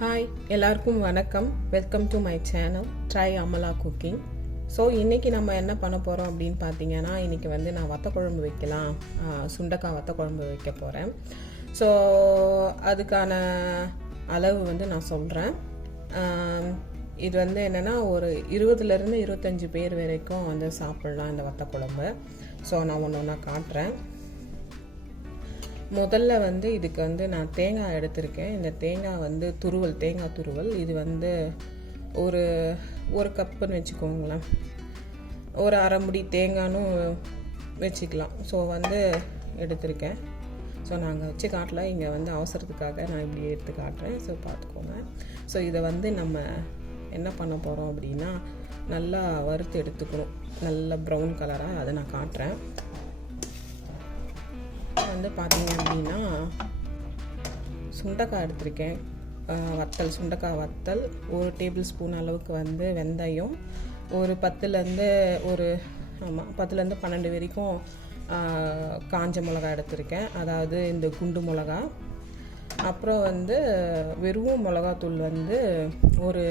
Hi எல்லாருக்கும் வணக்கம். Welcome to my channel try Amala cooking. So இன்றைக்கி நம்ம என்ன பண்ண போகிறோம் அப்படின்னு பார்த்தீங்கன்னா, இன்றைக்கி வந்து நான் வத்த குழம்பு வைக்கலாம், சுண்டைக்காய் வத்த குழம்பு வைக்க போகிறேன். ஸோ அதுக்கான அளவு வந்து நான் சொல்கிறேன். இது வந்து என்னென்னா ஒரு 20லேருந்து 25 பேர் வரைக்கும் வந்து சாப்பிட்லாம் இந்த வத்த குழம்பு. ஸோ நான் ஒன்று ஒன்றா காட்டுறேன். முதல்ல வந்து இதுக்கு வந்து நான் தேங்காய் எடுத்திருக்கேன். இந்த தேங்காய் வந்து தேங்காய் துருவல். இது வந்து ஒரு கப்புன்னு வச்சுக்கோங்களேன், ஒரு அரை முடி தேங்காயும் வச்சுக்கலாம். ஸோ வந்து எடுத்திருக்கேன். ஸோ நாங்கள் வச்சு காட்டல, இங்கே வந்து அவசரத்துக்காக நான் இப்படி எடுத்து காட்டுறேன். ஸோ பார்த்துக்கோங்க. ஸோ இதை வந்து நம்ம என்ன பண்ண போகிறோம் அப்படின்னா, நல்லா வறுத்து எடுத்துக்கணும், நல்லா ப்ரௌன் கலராக. அதை நான் காட்டுறேன். வந்து பார்த்தீங்க அப்படின்னா, சுண்டைக்காய் எடுத்திருக்கேன், சுண்டைக்காய் வத்தல், 1 டேபிள் ஸ்பூன் அளவுக்கு வந்து வெந்தயம், ஒரு 10லேருந்து 12 வரைக்கும் காஞ்ச மிளகா எடுத்திருக்கேன், அதாவது இந்த குண்டு மிளகா. அப்புறம் வந்து வெறும் மிளகாத்தூள் வந்து ஒரு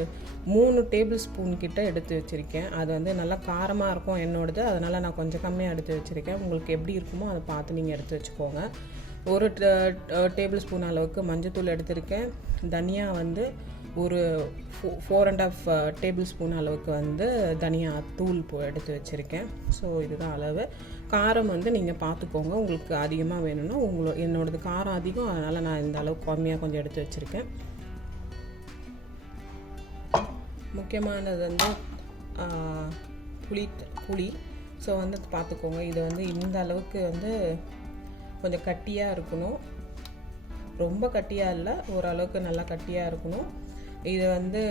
3 டேபிள் ஸ்பூன் கிட்ட எடுத்து வச்சுருக்கேன். அது வந்து நல்லா காரமாக இருக்கும் என்னோடது, அதனால் நான் கொஞ்சம் கம்மியாக எடுத்து வச்சுருக்கேன். உங்களுக்கு எப்படி இருக்குமோ அதை பார்த்து நீங்கள் எடுத்து வச்சுக்கோங்க. ஒரு டேபிள் ஸ்பூன் அளவுக்கு மஞ்சத்தூள் எடுத்திருக்கேன். தனியா வந்து ஒரு 4.5 டேபிள் ஸ்பூன் அளவுக்கு வந்து தனியா தூள் எடுத்து வச்சுருக்கேன். ஸோ இதுதான் அளவு. காரம் வந்து நீங்கள் பார்த்துக்கோங்க, உங்களுக்கு அதிகமாக வேணும்னா என்னோடது காரம் அதிகம், அதனால் நான் இந்த அளவுக்கு கம்மியாக கொஞ்சம் எடுத்து வச்சுருக்கேன். முக்கியமானது வந்து புளி. ஸோ வந்து பார்த்துக்கோங்க, இது வந்து இந்த அளவுக்கு வந்து கொஞ்சம் கட்டியாக இருக்கணும், ரொம்ப கட்டியாக இல்லை, ஓரளவுக்கு நல்லா கட்டியாக இருக்கணும். இது வந்து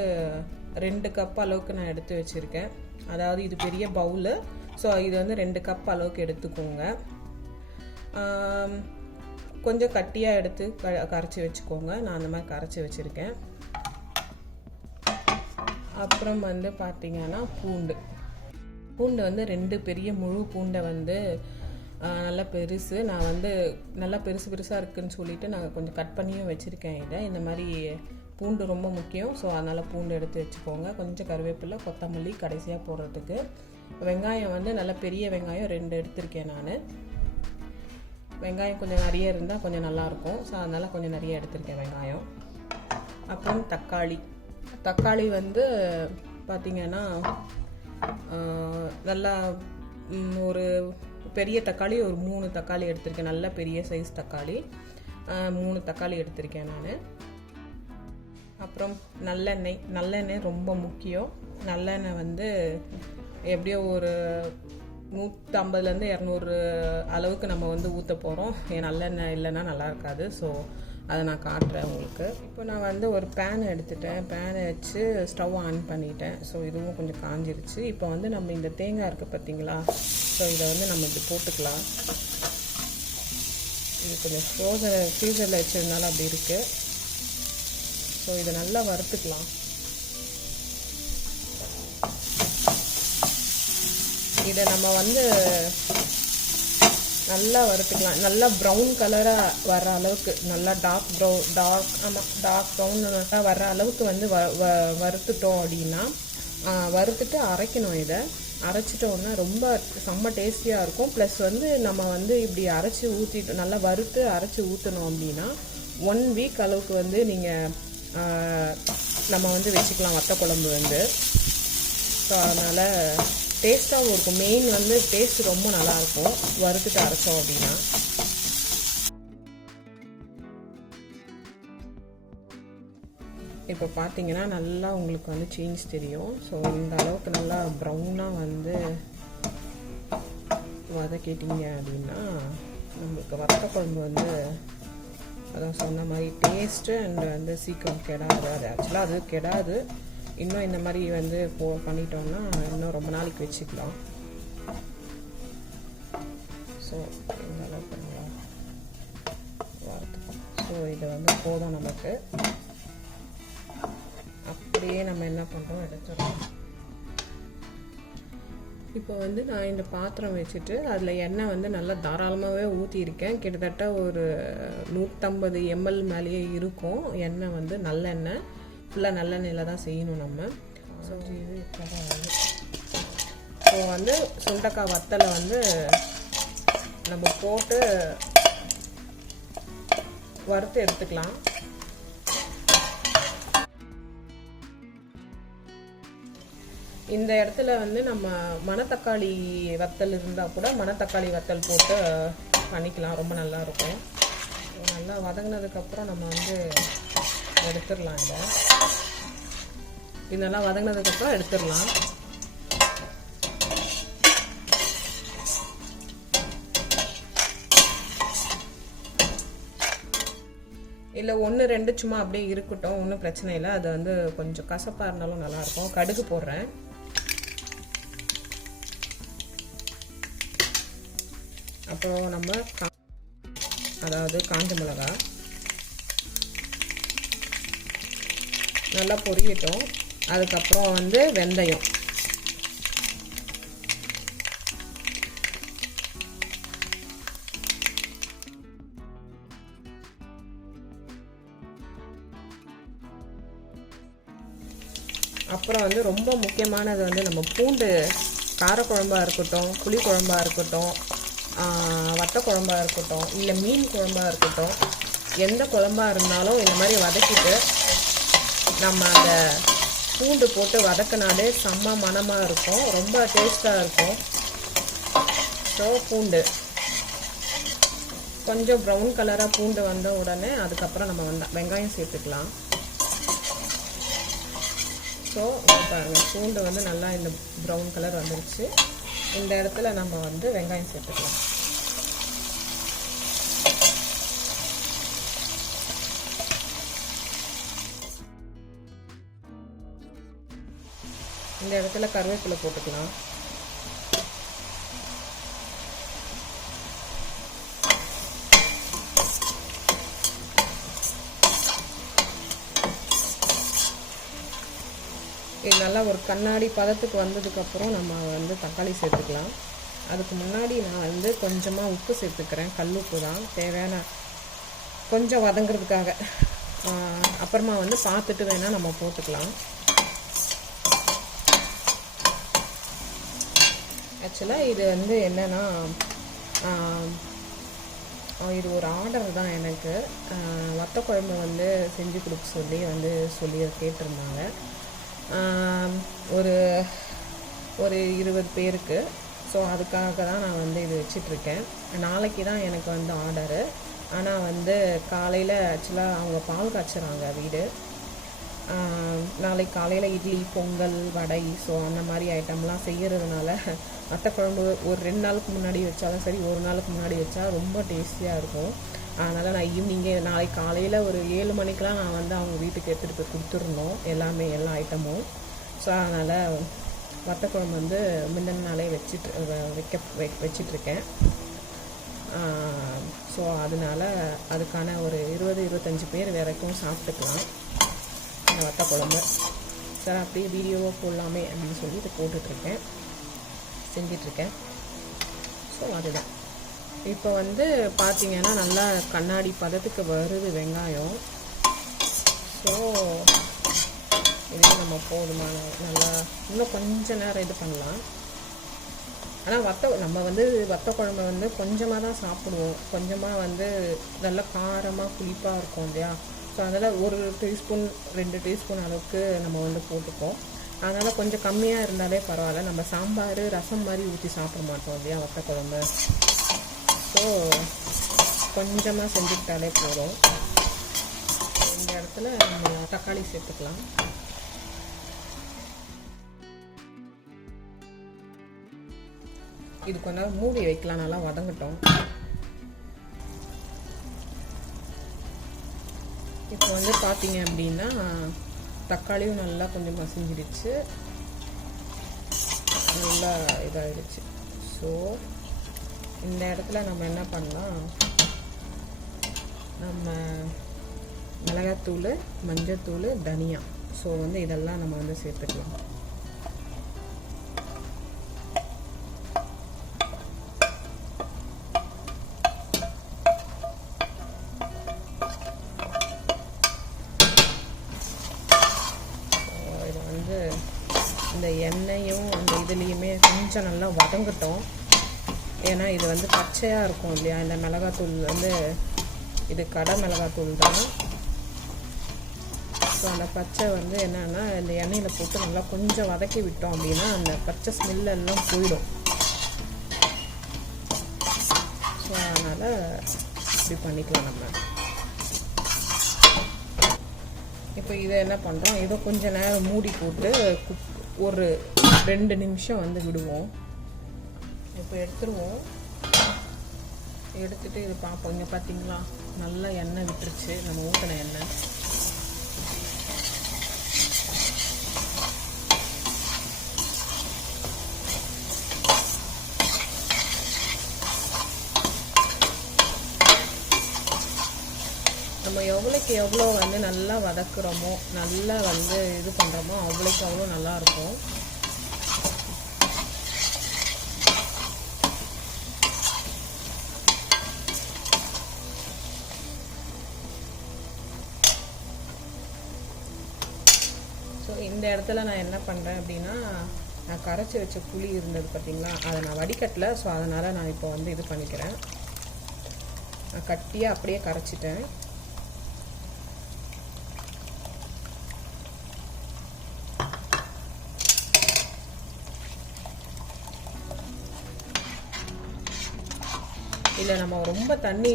2 கப் அளவுக்கு நான் எடுத்து வச்சுருக்கேன். அதாவது இது பெரிய பவுலு. ஸோ இது வந்து 2 கப் அளவுக்கு எடுத்துக்கோங்க. கொஞ்சம் கட்டியாக எடுத்து கரைச்சி வச்சுக்கோங்க. நான் அந்த மாதிரி கரைச்சி வச்சுருக்கேன். அப்புறம் வந்து பார்த்திங்கன்னா பூண்டு வந்து 2 பெரிய முழு பூண்டை வந்து நல்லா பெருசு, நான் வந்து நல்லா பெருசாக இருக்குதுன்னு சொல்லிவிட்டு நான் கொஞ்சம் கட் பண்ணியும் வச்சுருக்கேன். இந்த மாதிரி பூண்டு ரொம்ப முக்கியம். ஸோ அதனால் பூண்டு எடுத்து வச்சுக்கோங்க. கொஞ்சம் கருவேப்பிலை, கொத்தமல்லி கடைசியாக போடுறதுக்கு. வெங்காயம் வந்து நல்ல பெரிய வெங்காயம் 2 எடுத்திருக்கேன் நான். வெங்காயம் கொஞ்சம் நிறைய இருந்தால் கொஞ்சம் நல்லாயிருக்கும். ஸோ அதனால் கொஞ்சம் நிறைய எடுத்திருக்கேன் வெங்காயம். அப்புறம் தக்காளி வந்து பார்த்திங்கன்னா நல்லா ஒரு பெரிய தக்காளி, ஒரு 3 தக்காளி எடுத்திருக்கேன். நல்ல பெரிய சைஸ் தக்காளி 3 தக்காளி எடுத்திருக்கேன் நான். அப்புறம் நல்லெண்ணெய் ரொம்ப முக்கியம். நல்லெண்ணெய் வந்து எப்படியோ ஒரு 150லேருந்து 200 அளவுக்கு நம்ம வந்து ஊற்ற போகிறோம். நல்லெண்ணெய் இல்லைன்னா நல்லா இருக்காது. ஸோ அதை நான் காட்டுறேன் உங்களுக்கு. இப்போ நான் வந்து ஒரு பேனை எடுத்துட்டேன். பேனை வச்சு ஸ்டவ் ஆன் பண்ணிட்டேன். ஸோ இதுவும் கொஞ்சம் காஞ்சிருச்சு. இப்போ வந்து நம்ம இந்த தேங்காய் இருக்குது பார்த்தீங்களா, ஸோ இதை வந்து நம்ம இப்படி போட்டுக்கலாம். இது கொஞ்சம் ஃப்ரீசரில் வச்சதுனால அப்படி இருக்குது. ஸோ இதை நல்லா வறுத்துக்கலாம். இதை நம்ம வந்து நல்லா வறுத்துக்கலாம். நல்லா ப்ரௌன் கலராக வர்ற அளவுக்கு, நல்லா டார்க் ப்ரௌன் வர்ற அளவுக்கு வந்து வறுத்துட்டோம் அப்படின்னா, வறுத்துட்டு அரைக்கணும். இதை அரைச்சிட்டோன்னா ரொம்ப செம்ம டேஸ்டியாக இருக்கும். ப்ளஸ் வந்து நம்ம வந்து இப்படி நல்லா வறுத்து அரைச்சி ஊற்றணும் அப்படின்னா 1 வீக் அளவுக்கு வந்து நீங்கள் நம்ம வந்து வச்சுக்கலாம் வத்த குழம்பு வந்து. ஸோ அதனால் டேஸ்ட்டாகவும் இருக்கும். மெயின் வந்து டேஸ்ட் ரொம்ப நல்லாயிருக்கும் வறுத்துட்டு அரைச்சோம் அப்படின்னா. இப்போ பார்த்தீங்கன்னா நல்லா உங்களுக்கு வந்து சேஞ்ச் தெரியும். ஸோ இந்த அளவுக்கு நல்லா ப்ரௌனாக வந்து வதக்கிட்டீங்க அப்படின்னா நம்மளுக்கு வத்த குழம்பு வந்து அதான் சொன்ன மாதிரி டேஸ்ட்டு அண்ட் வந்து சீக்கிரம் கெடாது. அது ஆக்சுவலாக அது கெடாது. இன்னும் இந்த மாதிரி வந்து பண்ணிட்டோம்னா இன்னும் ரொம்ப நாளைக்கு வச்சுக்கலாம். ஸோ இந்த அளவுக்கு நல்லா வறுத்துக்கலாம். ஸோ இதை வந்து போதும் நமக்கு. அப்படியே நம்ம என்ன பண்ணுறோம், எடுத்துடலாம். இப்போ வந்து நான் இந்த பாத்திரம் வச்சுட்டு அதில் எண்ணெய் வந்து நல்லா தாராளமாகவே ஊற்றியிருக்கேன். கிட்டத்தட்ட ஒரு 150 ml மேலேயே இருக்கும் எண்ணெய், வந்து நல்லெண்ணெய். ஃபுல்லாக நல்லெண்ணெயில் தான் செய்யணும் நம்ம. ஸோ இது ஸோ வந்து சுண்டக்காய் வத்தலை வந்து நம்ம போட்டு வறுத்து எடுத்துக்கலாம். இந்த இடத்துல வந்து நம்ம மணத்தக்காளி வத்தல் இருந்தால் கூட மணத்தக்காளி வத்தல் போட்டு பண்ணிக்கலாம், ரொம்ப நல்லாயிருக்கும். நல்லா வதங்கினதுக்கப்புறம் நம்ம வந்து எடுத்துடலாம். இதெல்லாம் வதங்கினதுக்கப்புறம் எடுத்துடலாம். இல்லை 1-2 சும்மா அப்படியே இருக்கட்டும், ஒன்றும் பிரச்சனை இல்லை. அது வந்து கொஞ்சம் கசப்பாக இருந்தாலும் நல்லாயிருக்கும். கடுகு போடுறேன். அப்புறம் நம்ம அதாவது காஞ்ச மிளகா நல்லா பொரியட்டும். அதுக்கப்புறம் வந்து வெந்தயம், அப்புறம் வந்து ரொம்ப முக்கியமானது வந்து நம்ம பூண்டு, காரக்குழம்பாக இருக்கட்டும், புளி குழம்பாக இருக்கட்டும், வத்த குழம்பாக இருக்கட்டும், இல்லை மீன் குழம்பாக இருக்கட்டும், எந்த குழம்பாக இருந்தாலும் இந்த மாதிரி வதக்கிட்டு நம்ம அந்த பூண்டு போட்டு வதக்கினாலே செம்ம மணமாக இருக்கும், ரொம்ப டேஸ்ட்டாக இருக்கும். ஸோ பூண்டு கொஞ்சம் ப்ரௌன் கலராக பூண்டு வந்த உடனே அதுக்கப்புறம் நம்ம வெங்காயம் சேர்த்துக்கலாம். ஸோ பாருங்கள், பூண்டு வந்து நல்லா இந்த ப்ரௌன் கலர் வந்துருச்சு. இந்த இடத்துல நம்ம வந்து வெங்காயம் சேர்த்துக்கலாம். இந்த இடத்துல கருவேப்பிலை போட்டுக்கலாம். இது நல்லா ஒரு கண்ணாடி பதத்துக்கு வந்ததுக்கப்புறம் நம்ம வந்து தக்காளி சேர்த்துக்கலாம். அதுக்கு முன்னாடி நான் வந்து கொஞ்சமாக உப்பு சேர்த்துக்கிறேன். கல் உப்பு தான் தேவையான, கொஞ்சம் வதங்கிறதுக்காக. அப்புறமா வந்து பார்த்துட்டு வேணால் நம்ம போட்டுக்கலாம். ஆக்சுவலாக இது வந்து என்னென்னா, இது ஒரு ஆர்டர் தான். எனக்கு வத்த குழம்பு வந்து செஞ்சு கொடுக்க சொல்லி கேட்டிருந்தாங்க. ஒரு 20 பேருக்கு. ஸோ அதுக்காக தான் நான் வந்து இது வச்சிட்ருக்கேன். நாளைக்கு தான் எனக்கு வந்து ஆர்டரு. ஆனால் வந்து காலையில் ஆக்சுவலாக அவங்க பால் காய்ச்சுறாங்க வீடு. நாளைக்கு காலையில் இட்லி, பொங்கல், வடை, ஸோ அந்த மாதிரி ஐட்டம்லாம் செய்கிறதுனால வத்த குழம்பு ஒரு 2 நாளுக்கு முன்னாடி வச்சாலும் சரி, ஒரு நாளுக்கு முன்னாடி வச்சா ரொம்ப டேஸ்டியாக இருக்கும். அதனால் நான் ஈவினிங்கே நாளைக்கு காலையில் ஒரு 7 மணிக்கெலாம் நான் வந்து அவங்க வீட்டுக்கு எடுத்துகிட்டு போய் கொடுத்துடணும் எல்லா ஐட்டமும். ஸோ அதனால் வத்த குழம்பு வந்து முந்தின நாளே வச்சிட்ருக்கேன். ஸோ அதனால் அதுக்கான ஒரு 20-25 பேர் வரைக்கும் சாப்பிட்டுக்கலாம் அந்த வத்த குழம்பு. சார் அப்படியே வீடியோவாக போடலாமே அப்படின்னு சொல்லி இதை போட்டுட்ருக்கேன், செஞ்சிட்ருக்கேன். ஸோ அதுதான். இப்போ வந்து பார்த்திங்கன்னா நல்லா கண்ணாடி பதத்துக்கு வருது வெங்காயம். ஸோ இதே நம்ம போதுமான நல்லா இன்னும் கொஞ்சம் நேரம் இது பண்ணலாம். ஆனால் நம்ம வந்து வத்த குழம்பு வந்து கொஞ்சமாக தான் சாப்பிடுவோம். கொஞ்சமாக வந்து நல்லா காரமாக புளிப்பாக இருக்கும் இல்லையா. ஸோ அதனால் 1 டீஸ்பூன் 2 டீஸ்பூன் அளவுக்கு நம்ம வந்து போட்டுப்போம். அதனால் கொஞ்சம் கம்மியாக இருந்தாலே பரவாயில்ல. நம்ம சாம்பார், ரசம் மாதிரி ஊற்றி சாப்பிட மாட்டோம் இல்லையா வத்த குழம்பு. ஸோ கொஞ்சமாக செஞ்சுக்கிட்டாலே போதும். இந்த இடத்துல நம்ம தக்காளி சேர்த்துக்கலாம். இது கொஞ்ச நேரம் மூடி வைக்கலாம், நல்லா வதங்கட்டும். இப்போ வந்து பார்த்தீங்க அப்படின்னா தக்காளியும் நல்லா கொஞ்சம் மசிஞ்சிடுச்சு, நல்லா இதாகிடுச்சு. ஸோ இந்த இடத்துல நம்ம என்ன பண்ணலாம், நம்ம மிளகாத்தூள், மஞ்சத்தூள், தனியா, ஸோ வந்து இதெல்லாம் நம்ம வந்து சேர்த்துக்கலாம். கொஞ்சம் நல்லா வதங்கட்டும். ஏன்னா இது வந்து பச்சையாக இருக்கும் இல்லையா, இந்த மிளகாத்தூள் வந்து இது கடை மிளகாத்தூள் தான். ஸோ அந்த பச்சை வந்து என்னென்னா இந்த எண்ணெயில் போட்டு நல்லா கொஞ்சம் வதக்கி விட்டோம் அப்படின்னா அந்த பச்சை ஸ்மெல்லெல்லாம் போயிடும். ஸோ அதனால் இப்படி பண்ணிக்கலாம் நம்ம. இப்போ இதை என்ன பண்ணுறோம், இதை கொஞ்சம் நேரம் மூடி போட்டு ஒரு 2 நிமிஷம் வந்து விடுவோம். இப்போ எடுத்துருவோம். எடுத்துகிட்டு இது பார்ப்போம். இங்கே பார்த்தீங்களா நல்லா எண்ணெய் விட்டுருச்சு, நம்ம ஊற்றின எண்ணெய். நம்ம எவ்வளோக்கு எவ்வளோ வந்து நல்லா வதக்குறோமோ, நல்லா வந்து இது பண்ணுறோமோ அவ்வளோக்கு அவ்வளோ நல்லாயிருக்கும். ஸோ இந்த இடத்துல நான் என்ன பண்ணுறேன் அப்படின்னா, நான் கரைச்சி வச்ச புளி இருந்தது பார்த்தீங்களா, அதை நான் வடிகட்டல. ஸோ அதனால் நான் இப்போ வந்து இது பண்ணிக்கிறேன். நான் கட்டியாக அப்படியே கரைச்சிட்டேன். இல்லை நம்ம ரொம்ப தண்ணி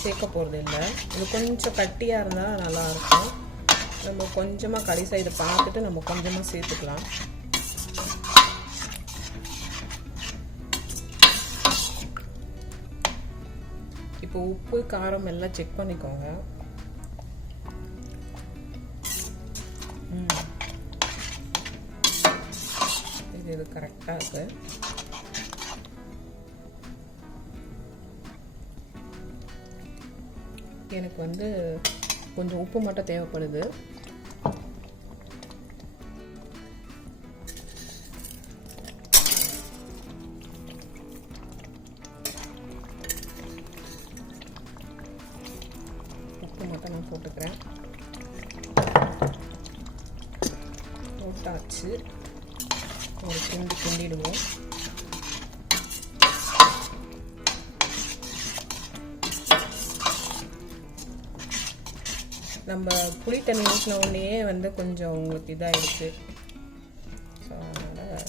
சேர்க்க போகிறது இல்லை. இது கொஞ்சம் கட்டியாக இருந்தால் நல்லாயிருக்கும். நம்ம கொஞ்சமாக கடைசியாக இதை பார்த்துட்டு நம்ம கொஞ்சமாக சேர்த்துக்கலாம். இப்போ உப்பு காரம் எல்லாம் செக் பண்ணிக்கோங்க. இது கரெக்டாக இருக்கு. எனக்கு வந்து கொஞ்சம் உப்பு மட்டும் தேவைப்படுது. உப்பு மட்டும் நான் போட்டுக்கிறேன். போட்டாச்சு. ஒரு கிண்டிடுவோம். நம்ம புளி தண்ணி ஊற்றின உடனே வந்து கொஞ்சம் உங்களுக்கு இதாகிடுச்சு. ஸோ அதனால்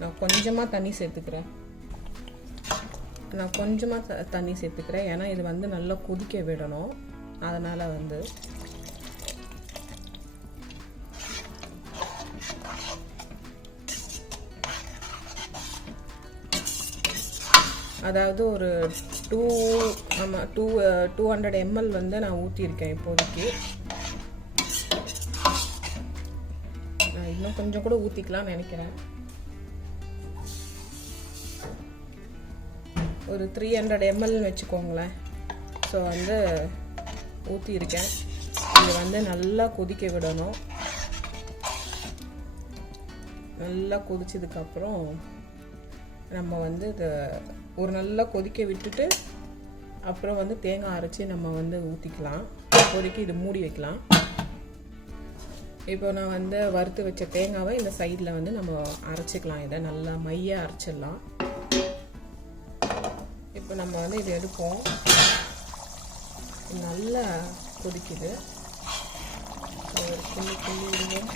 நான் கொஞ்சமாக தண்ணி சேர்த்துக்கிறேன். ஏன்னா இது வந்து நல்லா கொதிக்க விடணும். அதனால் வந்து அதாவது ஒரு 200 ml வந்து நான் ஊற்றிருக்கேன் இப்போதைக்கு. நான் இன்னும் கொஞ்சம் கூட ஊற்றிக்கலாம்னு நினைக்கிறேன். ஒரு 300 ml வச்சுக்கோங்களேன். ஸோ வந்து ஊற்றிருக்கேன். இது வந்து நல்லா கொதிக்க விடணும். நல்லா கொதிச்சதுக்கப்புறம் நம்ம வந்து இதை ஒரு நல்லா கொதிக்க விட்டுட்டு அப்புறம் வந்து தேங்காய் அரைச்சி நம்ம வந்து ஊற்றிக்கலாம். இப்போதைக்கு இது மூடி வைக்கலாம். இப்போ நான் வந்து வறுத்து வச்ச தேங்காவை இந்த சைடில் வந்து நம்ம அரைச்சிக்கலாம். இதை நல்லா மையாக அரைச்சிடலாம். இப்போ நம்ம வந்து இதை எடுப்போம். நல்லா கொதிக்குது. ஒரு கிள்ளி விடுவோம்.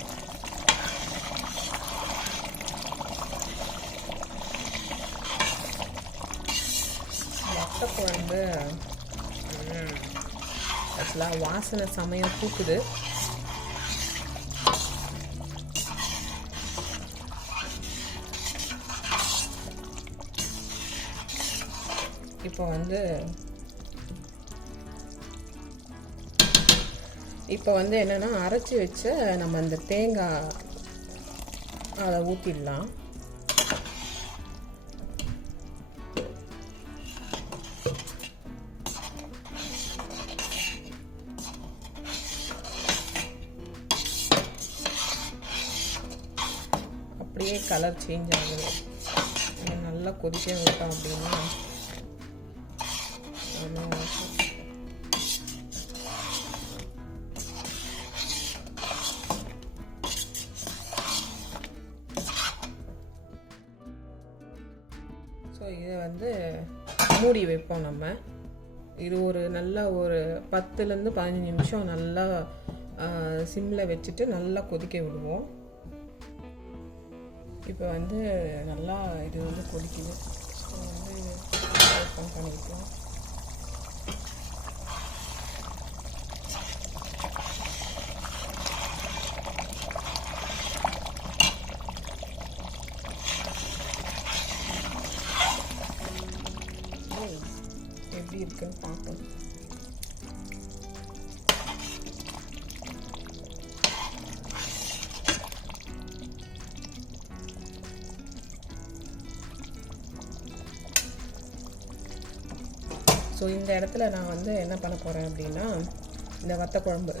குழம்பு ஆக்சுவலாக வாசனை சமயம் பூக்குது. இப்போ வந்து என்னன்னா அரைச்சி வச்ச நம்ம அந்த தேங்காய் அதை ஊற்றிடலாம். அப்படியே கலர் சேஞ்ச் ஆகுது. நல்லா கொதிக்க விட்டோம் அப்படின்னா ஸோ இதை வந்து மூடி வைப்போம் நம்ம. இது ஒரு நல்ல ஒரு 10லேருந்து 15 நிமிஷம் நல்லா சிம்மில் வச்சுட்டு நல்லா கொதிக்க விடுவோம். இப்போ வந்து நல்லா இது வந்து கொதிக்குது. ஸோ வந்து ஓப்பன் பண்ணிக்கலாம். எப்படி இருக்குன்னு பார்ப்போம். ஸோ இந்த இடத்துல நான் வந்து என்ன பண்ண போகிறேன் அப்படின்னா, இந்த வத்த குழம்பு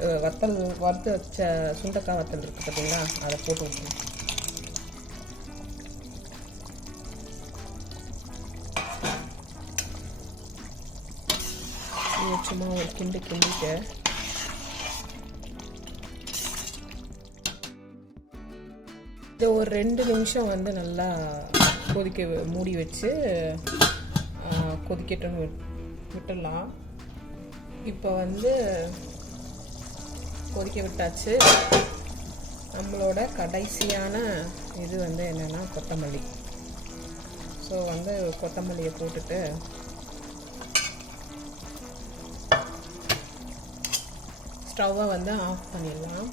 வறுத்து வச்ச சுண்டக்காய் வத்தல் இருக்குது பார்த்தீங்களா, அதை போட்டு விட்டுருவேன். சும்மா ஒரு கிண்டிட்டு இதை ஒரு 2 நிமிஷம் வந்து நல்லா மூடி வச்சு கொதிக்கட்டுன்னு விட்டுடலாம். இப்போ வந்து கொதிக்க விட்டாச்சு. நம்மளோட கடைசியான இது வந்து என்னென்னா கொத்தமல்லி. ஸோ வந்து கொத்தமல்லியை போட்டுட்டு ஸ்டவ்வை வந்து ஆஃப் பண்ணிடலாம்.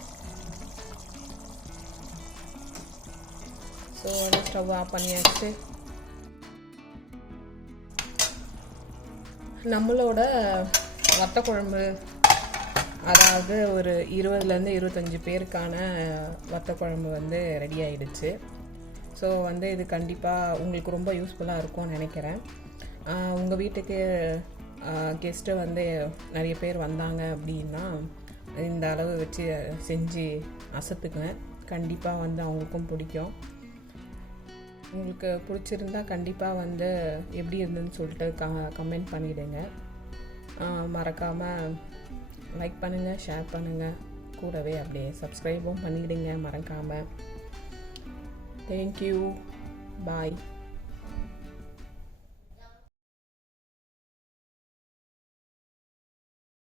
ஸோ வந்து ஸ்டவ் ஆஃப் பண்ணியாச்சு. நம்மளோட வத்த குழம்பு, அதாவது ஒரு 20லேருந்து 25 பேருக்கான வத்த குழம்பு வந்து ரெடி ஆகிடுச்சு. ஸோ வந்து இது கண்டிப்பாக உங்களுக்கு ரொம்ப யூஸ்ஃபுல்லாக இருக்கும்னு நினைக்கிறேன். உங்கள் வீட்டுக்கு கெஸ்ட்டு வந்து நிறைய பேர் வந்தாங்க அப்படின்னா இந்த அளவு வச்சு செஞ்சு அசத்துங்க. கண்டிப்பாக வந்து அவங்களுக்கும் பிடிக்கும். உங்களுக்கு பிடிச்சிருந்தா கண்டிப்பாக வந்து எப்படி இருந்துன்னு சொல்லிட்டு கமெண்ட் பண்ணிவிடுங்க. மறக்காமல் லைக் பண்ணுங்கள், ஷேர் பண்ணுங்கள், கூடவே அப்படியே சப்ஸ்கிரைபும் பண்ணிவிடுங்க மறக்காமல். தேங்க்யூ, பாய்.